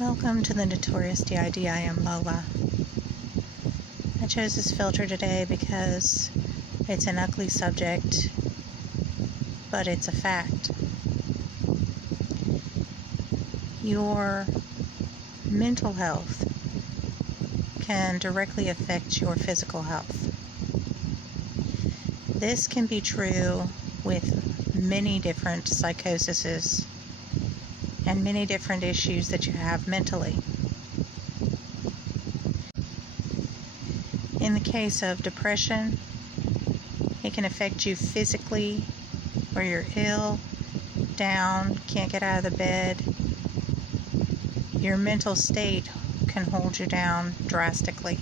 Welcome to the Notorious D.I.D. I am Lola. I chose this filter today because it's an ugly subject, but it's a fact. Your mental health can directly affect your physical health. This can be true with many different psychoses and many different issues that you have mentally. In the case of depression, it can affect you physically, where you're ill, down, can't get out of the bed. Your mental state can hold you down drastically.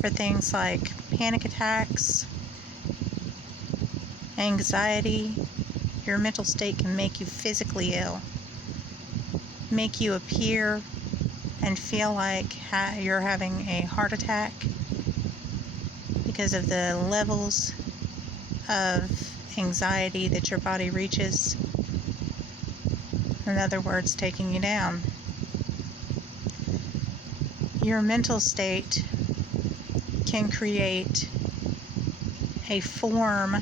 For things like panic attacks, anxiety, your mental state can make you physically ill, make you appear and feel like you're having a heart attack because of the levels of anxiety that your body reaches. In other words, taking you down. Your mental state can create a form,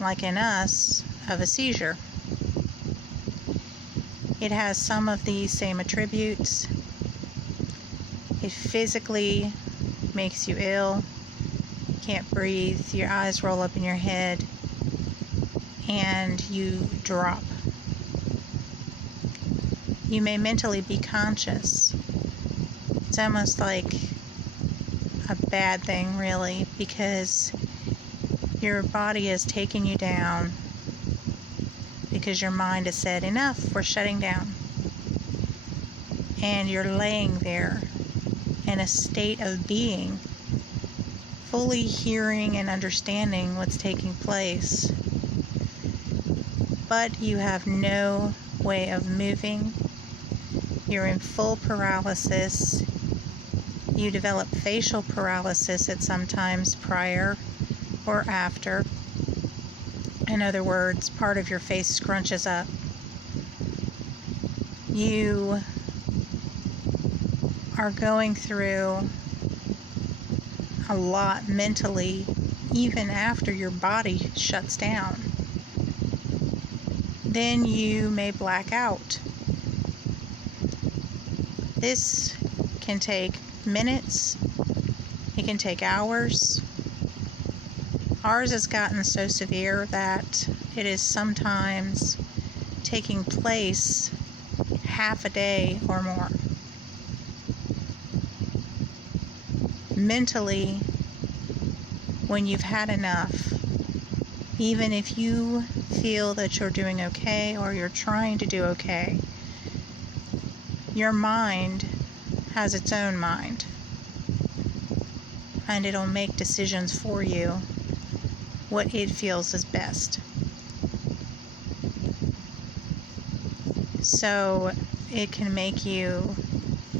like in us, of a seizure. It has some of the same attributes. It physically makes you ill. You can't breathe, your eyes roll up in your head, and you drop. You may mentally be conscious. It's almost like a bad thing, really, because your body is taking you down because your mind has said, enough, we're shutting down. And you're laying there in a state of being, fully hearing and understanding what's taking place. But you have no way of moving. You're in full paralysis. You develop facial paralysis at some times prior or after. In other words, part of your face scrunches up. You are going through a lot mentally, even after your body shuts down. Then you may black out. This can take minutes. It can take hours. Ours has gotten so severe that it is sometimes taking place half a day or more. Mentally, when you've had enough, even if you feel that you're doing okay or you're trying to do okay, your mind has its own mind, and it'll make decisions for you what it feels is best. So it can make you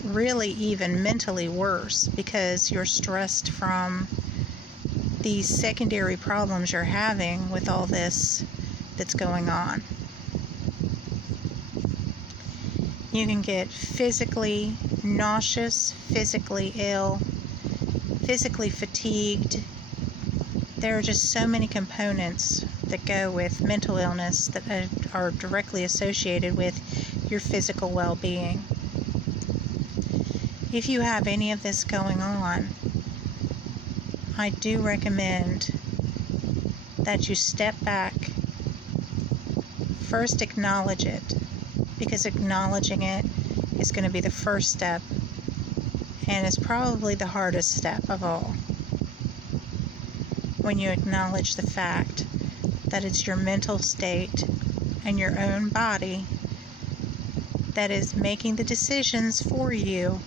really even mentally worse because you're stressed from these secondary problems you're having with all this that's going on. You can get physically nauseous, physically ill, physically fatigued. There are just so many components that go with mental illness that are directly associated with your physical well-being. If you have any of this going on, I do recommend that you step back. First, acknowledge it, because acknowledging it is going to be the first step, and it's probably the hardest step of all. When you acknowledge the fact that it's your mental state and your own body that is making the decisions for you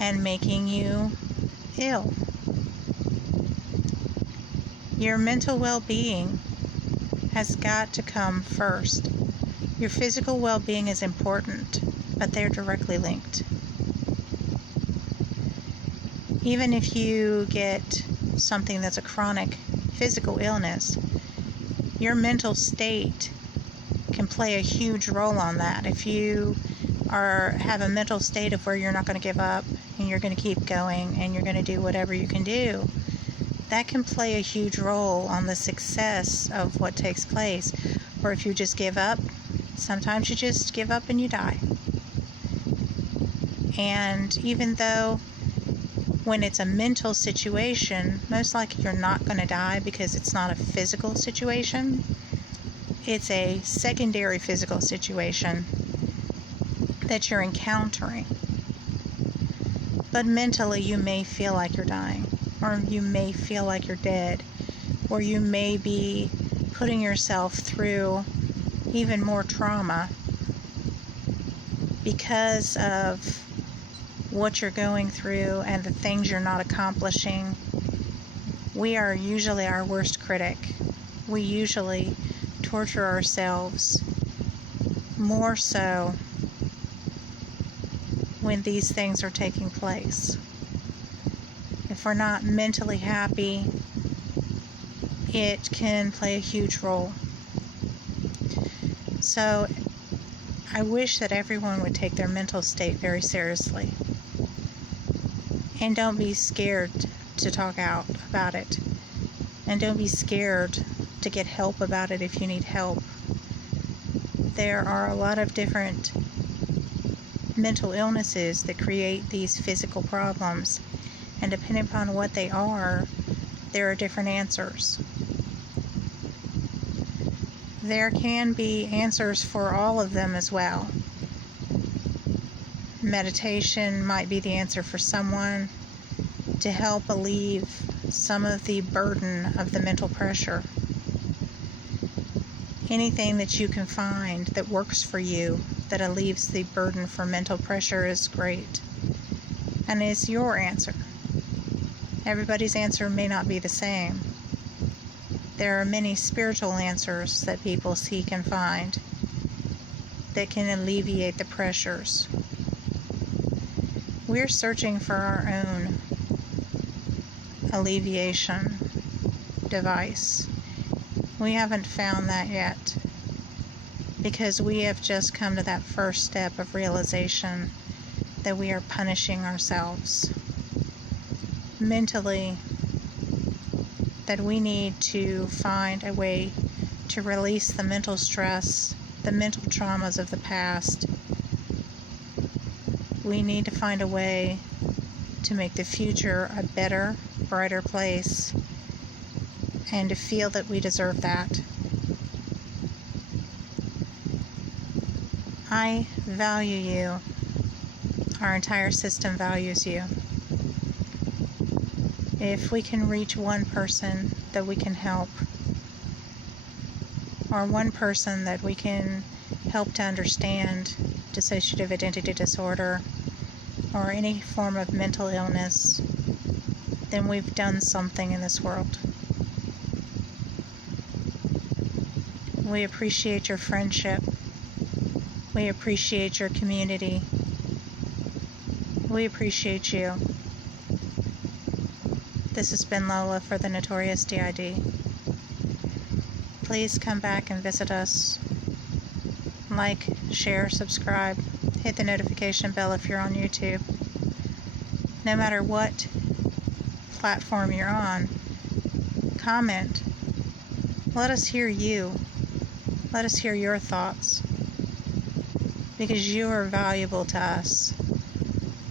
and making you ill. Your mental well-being has got to come first. Your physical well-being is important, but they're directly linked. Even if you get something that's a chronic physical illness, your mental state can play a huge role on that. If you have a mental state of where you're not going to give up and you're going to keep going and you're going to do whatever you can do, that can play a huge role on the success of what takes place. Or if you just give up, sometimes you just give up and you die. And even though when it's a mental situation, most likely you're not going to die because it's not a physical situation. It's a secondary physical situation that you're encountering. But mentally, you may feel like you're dying, or you may feel like you're dead, or you may be putting yourself through even more trauma because of what you're going through and the things you're not accomplishing. We are usually our worst critic. We usually torture ourselves more so when these things are taking place. If we're not mentally happy, it can play a huge role. So I wish that everyone would take their mental state very seriously. And don't be scared to talk out about it. And don't be scared to get help about it if you need help. There are a lot of different mental illnesses that create these physical problems. And depending upon what they are, there are different answers. There can be answers for all of them as well. Meditation might be the answer for someone to help alleviate some of the burden of the mental pressure. Anything that you can find that works for you, that alleviates the burden for mental pressure, is great. And is your answer. Everybody's answer may not be the same. There are many spiritual answers that people seek and find that can alleviate the pressures. We're searching for our own alleviation device. We haven't found that yet because we have just come to that first step of realization that we are punishing ourselves mentally, that we need to find a way to release the mental stress, the mental traumas of the past. We need to find a way to make the future a better, brighter place, and to feel that we deserve that. I value you. Our entire system values you. If we can reach one person that we can help, or one person that we can help to understand dissociative identity disorder or any form of mental illness, then we've done something in this world. We appreciate your friendship. We appreciate your community. We appreciate you. This has been Lola for the Notorious D.I.D. Please come back and visit us. Like, share, subscribe. Hit the notification bell if you're on YouTube. No matter what platform you're on, comment. Let us hear you. Let us hear your thoughts. Because you are valuable to us.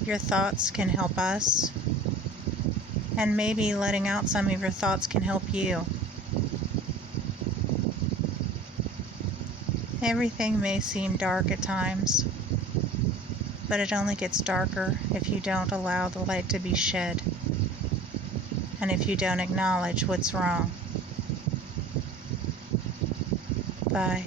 Your thoughts can help us. And maybe letting out some of your thoughts can help you. Everything may seem dark at times, but it only gets darker if you don't allow the light to be shed, and if you don't acknowledge what's wrong. Bye.